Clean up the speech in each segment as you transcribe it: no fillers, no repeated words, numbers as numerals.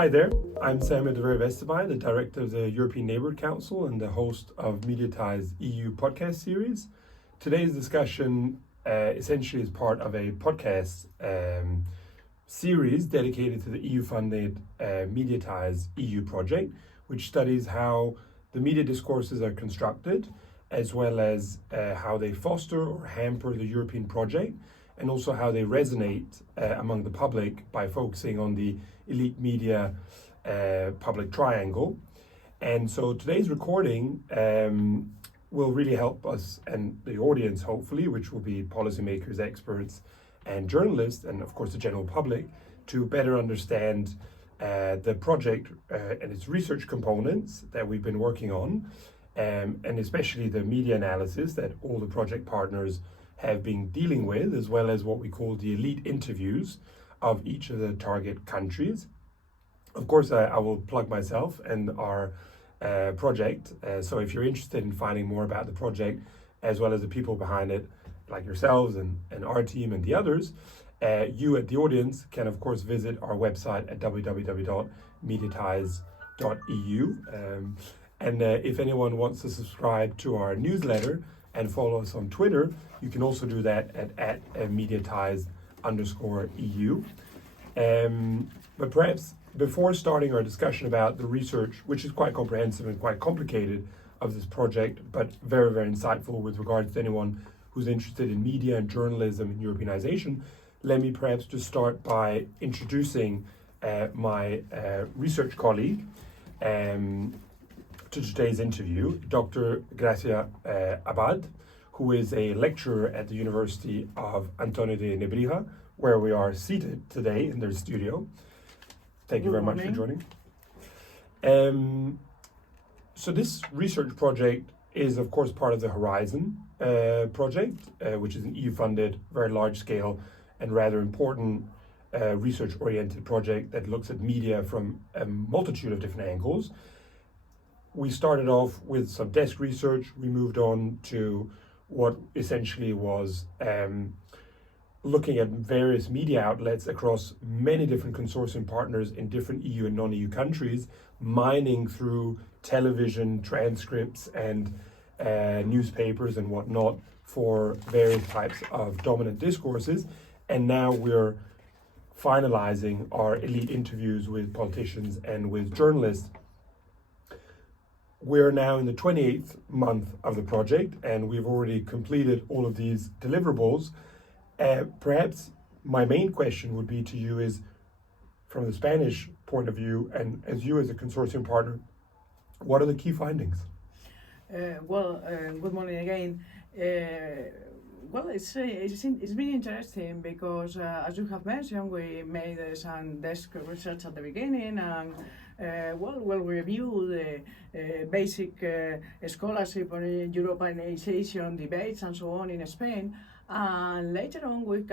Hi there, I'm Samuel Doveri Vesterbye, the director of the European Neighbourhood Council and the host of MEDIATIZED EU podcast series. Today's discussion essentially is part of a podcast series dedicated to the EU-funded MEDIATIZED EU project, which studies how the media discourses are constructed, as well as how they foster or hamper the European project, and also how they resonate among the public by focusing on the elite media public triangle. And so today's recording will really help us and the audience, hopefully, which will be policymakers, experts, and journalists, and of course the general public, to better understand the project and its research components that we've been working on, and especially the media analysis that all the project partners have been dealing with, as well as what we call the elite interviews of each of the target countries. Of course, I will plug myself and our project. So if you're interested in finding more about the project, as well as the people behind it, like yourselves and our team and the others, you at the audience can of course visit our website at www.mediatized.eu. And if anyone wants to subscribe to our newsletter and follow us on Twitter, you can also do that at mediatized_EU. But perhaps before starting our discussion about the research, which is quite comprehensive and quite complicated of this project, but very, very insightful with regards to anyone who's interested in media and journalism and Europeanization, let me perhaps just start by introducing my research colleague to today's interview, Dr. Gracia Abad, who is a lecturer at the University of Antonio de Nebrija, where we are seated today in their studio. Thank you very much for joining. So this research project is, of course, part of the Horizon project, which is an EU-funded, very large-scale and rather important research-oriented project that looks at media from a multitude of different angles. We started off with some desk research. We moved on to what essentially was looking at various media outlets across many different consortium partners in different EU and non-EU countries, mining through television transcripts and newspapers and whatnot for various types of dominant discourses. And now we're finalizing our elite interviews with politicians and with journalists. We're now in the 28th month of the project, and we've already completed all of these deliverables. Perhaps my main question would be to you is, from the Spanish point of view, and as you as a consortium partner, what are the key findings? Good morning again. It's really interesting because, as you have mentioned, we made some desk research at the beginning, and we'll review the basic scholarship on Europeanization debates and so on in Spain. And later on, we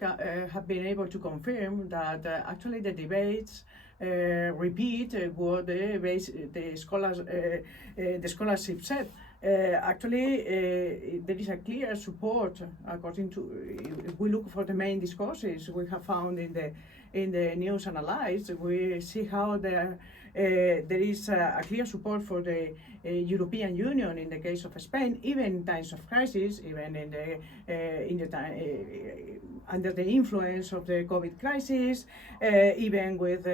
have been able to confirm that actually the debates repeat what the scholarship said. Actually, there is a clear support according to, if we look for the main discourses we have found in the news analysis, we see how there is a clear support for the European Union in the case of Spain, even in times of crisis, even under the influence of the COVID crisis, even with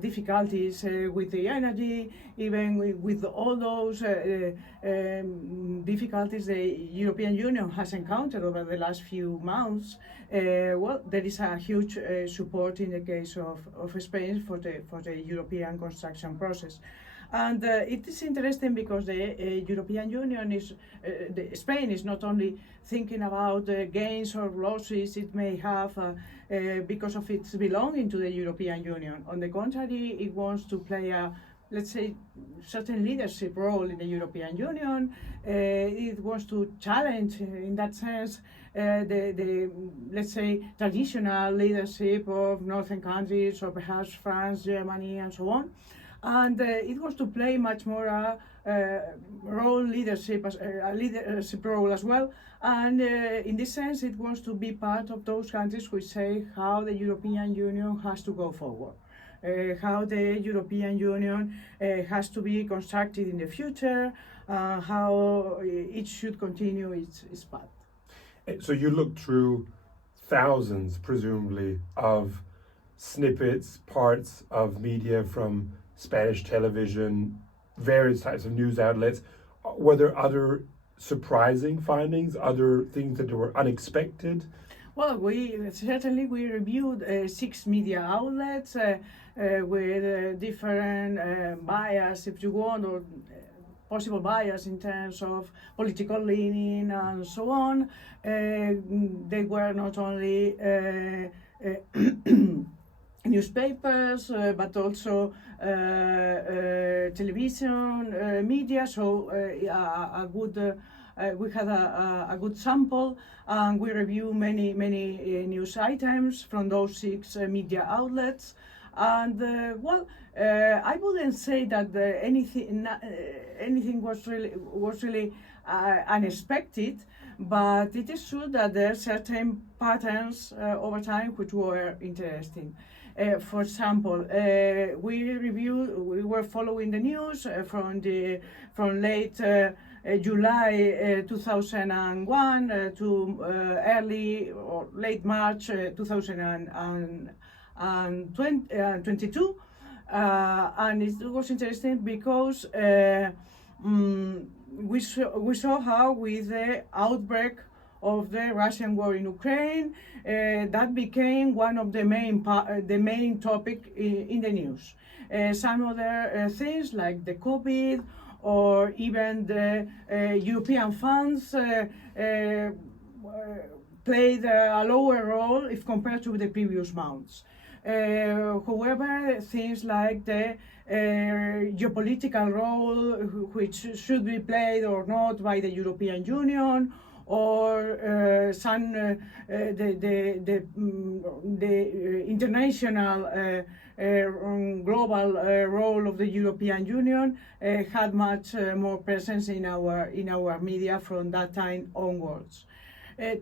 difficulties with the energy, even with all those difficulties the European Union has encountered over the last few months. There is a huge support in the case of Spain for the European construction process. And it is interesting because the European Union Spain is not only thinking about gains or losses it may have because of its belonging to the European Union. On the contrary, it wants to play a, let's say, certain leadership role in the European Union. It wants to challenge, in that sense, the let's say, traditional leadership of northern countries, or perhaps France, Germany, and so on. And it was to play much more a leadership role as well. And in this sense, it wants to be part of those countries which say how the European Union has to go forward. how the European Union has to be constructed in the future, how it should continue its path. So you looked through thousands, presumably, of snippets, parts of media from Spanish television, various types of news outlets. Were there other surprising findings, other things that were unexpected? Well, we reviewed 6 media outlets with different bias, if you want, or possible bias in terms of political leaning and so on. They were not only newspapers, but also television media. So we had a good sample, and we reviewed many news items from those 6 media outlets. And I wouldn't say that anything was really unexpected, but it is true that there are certain patterns over time which were interesting. For example, we were following the news from late July 2001 to early or late March 2022, and it was interesting because we saw how, with the outbreak of the Russian war in Ukraine, that became one of the main topic in the news. Some other things like the COVID or even the European funds played a lower role if compared to the previous months. However, things like the geopolitical role which should be played or not by the European Union, or the international global role of the European Union had much more presence in our media from that time onwards.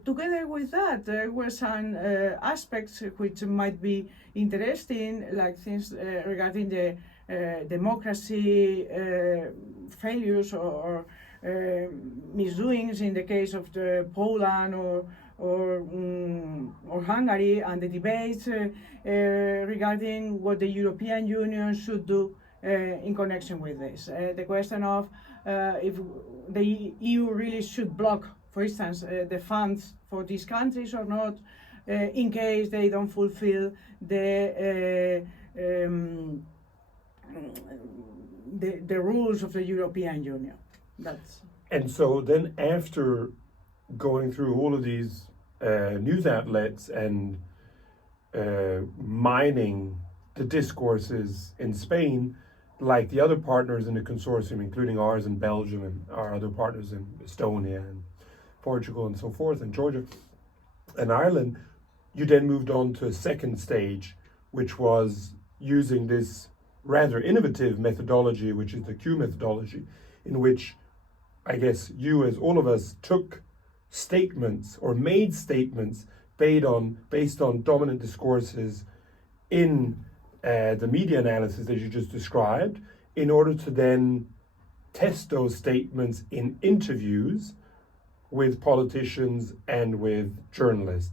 Together with that, there were some aspects which might be interesting, like things regarding the democracy failures or misdoings in the case of Poland or Hungary, and the debates regarding what the European Union should do in connection with this. The question of if the EU really should block, for instance, the funds for these countries or not, in case they don't fulfill the rules of the European Union. And so then, after going through all of these news outlets and mining the discourses in Spain, like the other partners in the consortium, including ours in Belgium and our other partners in Estonia and Portugal and so forth, and Georgia and Ireland, you then moved on to a second stage, which was using this rather innovative methodology, which is the Q methodology, in which I guess you, as all of us, took statements or made statements based on dominant discourses in the media analysis that you just described, in order to then test those statements in interviews with politicians and with journalists.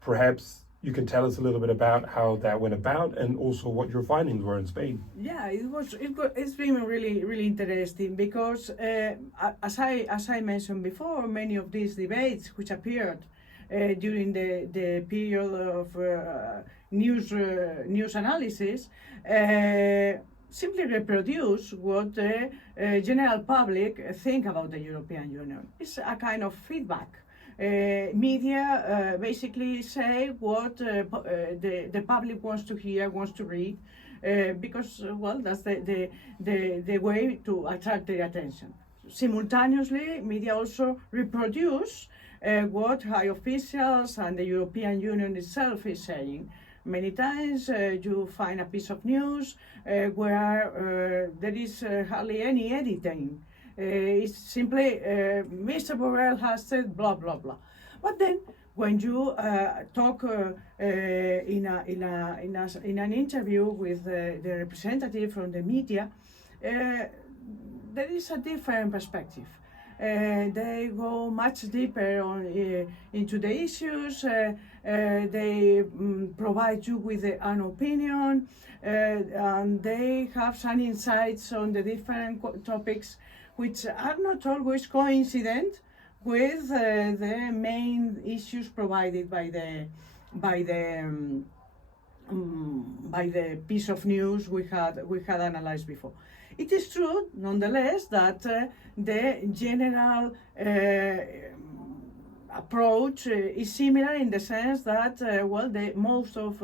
Perhaps you can tell us a little bit about how that went about, and also what your findings were in Spain. Yeah, it's been really interesting, because as I mentioned before, many of these debates which appeared during the period of news analysis simply reproduce what the general public think about the European Union. It's a kind of feedback. Media basically say what the public wants to hear, wants to read, because that's the way to attract their attention. Simultaneously, media also reproduce what high officials and the European Union itself is saying. Many times you find a piece of news where there is hardly any editing. It's simply Mr. Borrell has said blah blah blah. But then when you talk in an interview with the representative from the media, there is a different perspective. They go much deeper into the issues. They provide you with an opinion, and they have some insights on the different topics, which are not always coincident with the main issues provided by the piece of news we had analyzed before. It is true, nonetheless, that the general approach is similar in the sense that most of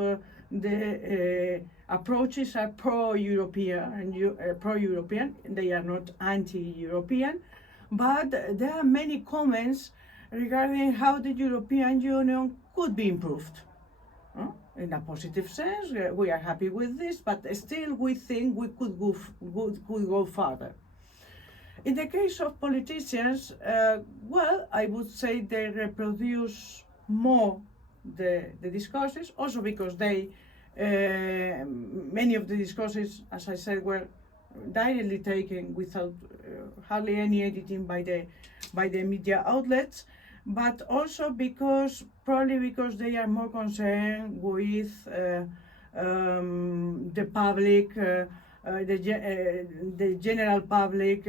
the approaches are pro-European. They are not anti-European, but there are many comments regarding how the European Union could be improved. In a positive sense, we are happy with this, but still we think we could go further. In the case of politicians, I would say they reproduce more the discourses, also because many of the discourses, as I said, were directly taken without hardly any editing by the media outlets, but also probably because they are more concerned with the public, the general public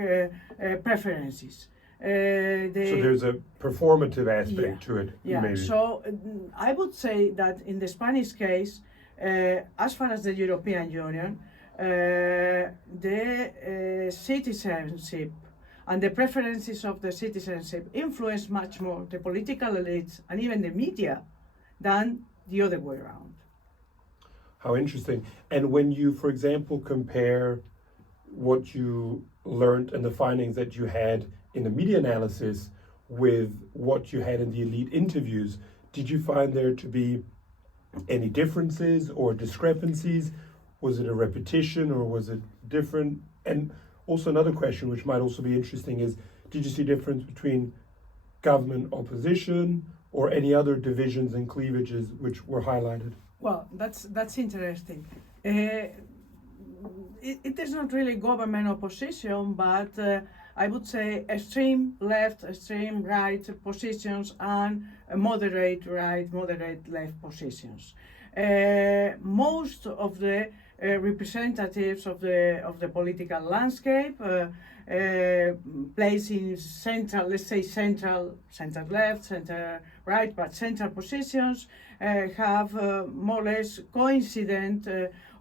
preferences. So there's a performative aspect to it, maybe. So I would say that in the Spanish case, as far as the European Union, the citizenship and the preferences of the citizenship influence much more the political elites and even the media than the other way around. How interesting. And when you, for example, compare what you learned and the findings that you had in the media analysis with what you had in the elite interviews, did you find there to be any differences or discrepancies? Was it a repetition or was it different? And also another question, which might also be interesting, is did you see difference between government opposition or any other divisions and cleavages which were highlighted? Well, that's interesting. It is not really government opposition, but I would say extreme left, extreme right positions and moderate right, moderate left positions. Most of the representatives of the political landscape place in central, let's say center left, center right, but central positions have more or less coincident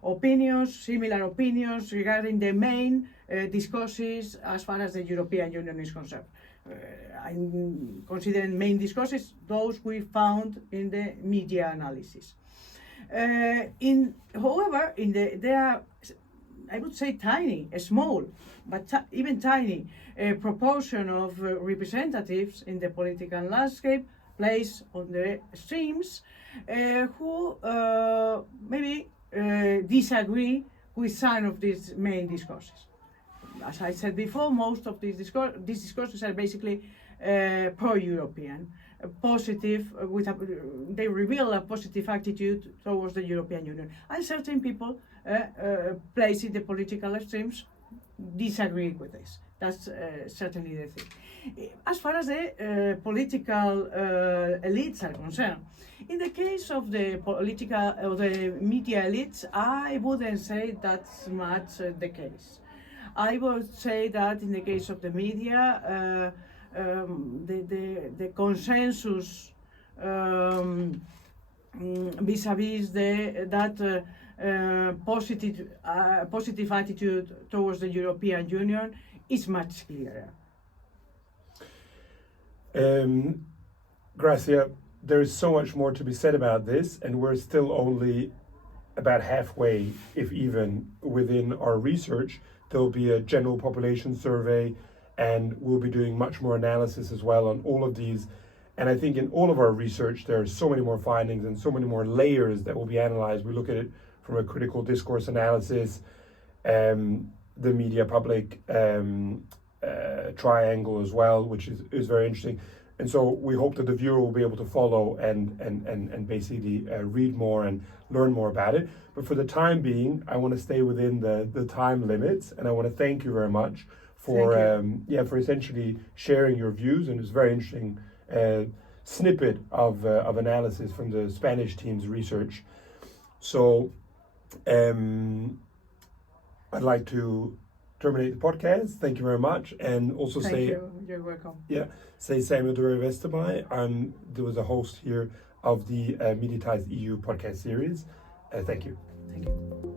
opinions, similar opinions regarding the main discourses as far as the European Union is concerned. I'm considering main discourses those we found in the media analysis. However, there are, I would say, tiny, small, but even tiny proportion of representatives in the political landscape placed on the extremes who maybe disagree with some of these main discourses. As I said before, most of these discourses are basically pro-European, positive, they reveal a positive attitude towards the European Union. And certain people placed in the political extremes disagree with this. That's certainly the thing. As far as the political elites are concerned, in the case of the media elites, I wouldn't say that's much the case. I would say that in the case of the media, the consensus vis-a-vis that positive attitude towards the European Union is much clearer. Gracia, there is so much more to be said about this, and we're still only about halfway, if even, within our research. There'll be a general population survey, and we'll be doing much more analysis as well on all of these. And I think in all of our research, there are so many more findings and so many more layers that will be analyzed. We look at it from a critical discourse analysis, the media public triangle as well, which is very interesting. And so we hope that the viewer will be able to follow and basically read more and learn more about it. But for the time being, I want to stay within the time limits, and I want to thank you very much for for essentially sharing your views. And it's a very interesting snippet of analysis from the Spanish team's research. So I'd like to terminate the podcast. Thank you very much, and also Thank you. You're welcome. Yeah, say Samuel Doveri Vesterbye. There was a host here of the MEDIATIZED EU podcast series. Thank you. Thank you.